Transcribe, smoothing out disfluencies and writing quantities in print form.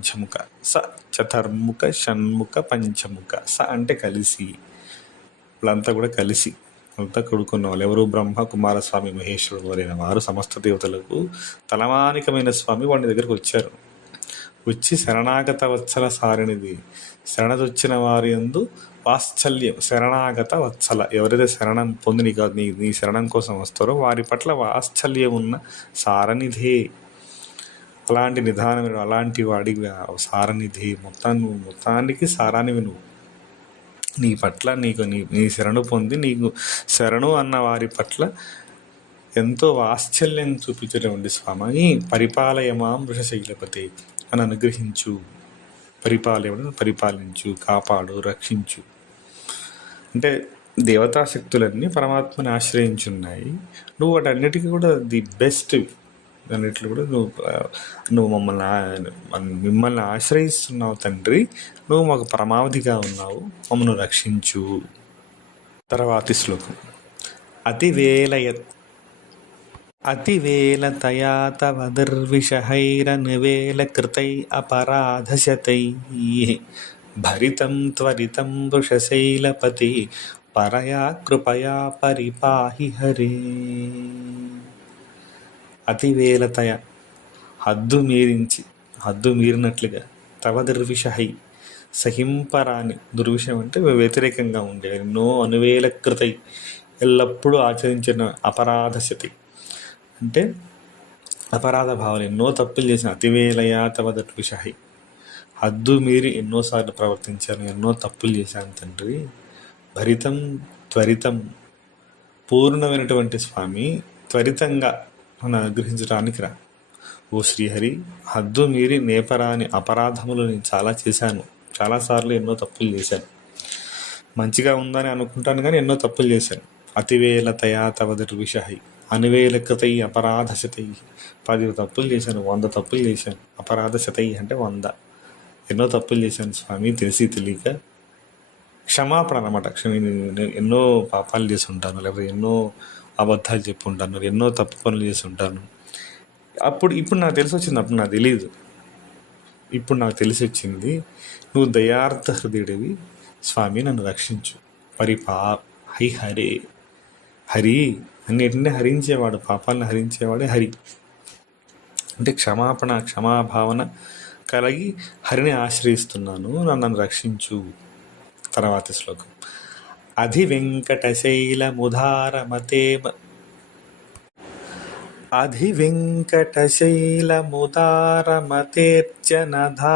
పంచముఖ. స చతుర్ముఖ షణ్ముఖ పంచముఖ. స అంటే కలిసి, వాళ్ళంతా కూడా కలిసి అంతా కూడుకున్న వాళ్ళు. ఎవరు? బ్రహ్మ, కుమారస్వామి, మహేశ్వరుడు మొదలైన వారు సమస్త దేవతలకు తలమానికమైన స్వామి వాడి దగ్గరికి వచ్చారు. వచ్చి శరణాగత వత్సల సారినిది, శరణదొచ్చిన వారి యందు వాత్సల్యం. శరణాగత వత్సల, ఎవరైతే శరణం పొంది నీ శరణం కోసం వస్తారో వారి పట్ల వాత్సల్యం ఉన్న సారనిధే. అలాంటి నిధానం, అలాంటి వాడి సారనిధి, మొత్తానికి సారానివి నువ్వు. నీ పట్ల నీ శరణు పొంది నీకు శరణు అన్న వారి పట్ల ఎంతో వాత్సల్యం చూపించేటువంటి స్వామి. పరిపాలయమాం వృషశైలపతి, అని అనుగ్రహించు. పరిపాలించు, కాపాడు, రక్షించు. అంటే దేవతాశక్తులన్నీ పరమాత్మని ఆశ్రయించున్నాయి. నువ్వు వాటన్నిటికీ కూడా ది బెస్ట్. అన్నిట్లో కూడా నువ్వు మిమ్మల్ని ఆశ్రయిస్తున్నావు తండ్రి. నువ్వు మాకు పరమావధిగా ఉన్నావు, మమ్మల్ని రక్షించు. తర్వాతి శ్లోకం. అతివేలతయా తవ దుర్విషహైరనువేలకృతై అపరాధశతైః భరితం త్వరితం వృషశైలపతి పరయా కృపయా పరిపాహి హరే. అతివేలతయ, హద్దు మీరినట్లుగా, తవ దుర్విషహై, సహింపరాని, దుర్విషయం అంటే వ్యతిరేకంగా ఉండే, ఎన్నో అనువేలకృతై, ఎల్లప్పుడూ ఆచరించిన, అపరాధశతి అంటే అపరాధ భావాలు, ఎన్నో తప్పులు చేసిన. అతివేలయా తవ దుర్విషహై, హద్దు మీరి ఎన్నోసార్లు ప్రవర్తించాను, ఎన్నో తప్పులు చేశాను తండ్రి. భరితం త్వరితం, పూర్ణమైనటువంటి స్వామి, త్వరితంగా మనం అనుగ్రహించడానికి రా. ఓ శ్రీహరి, హద్దు మీరి నేపరాని అపరాధములు నేను చాలా చేశాను. చాలాసార్లు ఎన్నో తప్పులు చేశాను. మంచిగా ఉందని అనుకుంటాను కానీ ఎన్నో తప్పులు చేశాను. అతివేలతయా తవ దుర్విషహై, అనువేలకృతై అపరాధశతై, 10 తప్పులు చేశాను, 100 తప్పులు చేశాను. అపరాధశతై అంటే 100. ఎన్నో తప్పులు చేశాను స్వామి, తెలిసి తెలియక. క్షమాపణ అన్నమాట. ఎన్నో పాపాలు చేసి ఉంటాను, లేకపోతే ఎన్నో అబద్ధాలు చెప్పి ఉంటాను, ఎన్నో తప్పు పనులు చేసి ఉంటాను. ఇప్పుడు నాకు తెలిసి వచ్చింది, అప్పుడు నాకు తెలియదు. ఇప్పుడు నాకు తెలిసి వచ్చింది, నువ్వు దయార్థ హృదయుడివి స్వామి, నన్ను రక్షించు. హై హరే, హరి అన్నిటిని హరించేవాడు, పాపాలను హరించేవాడే హరి. అంటే క్షమాభావన కలిగి హరిని ఆశ్రయిస్తున్నాను, నన్ను రక్షించు. తర్వాతి శ్లోకం. అధివెంకటశైలముదారమతేర్జనధా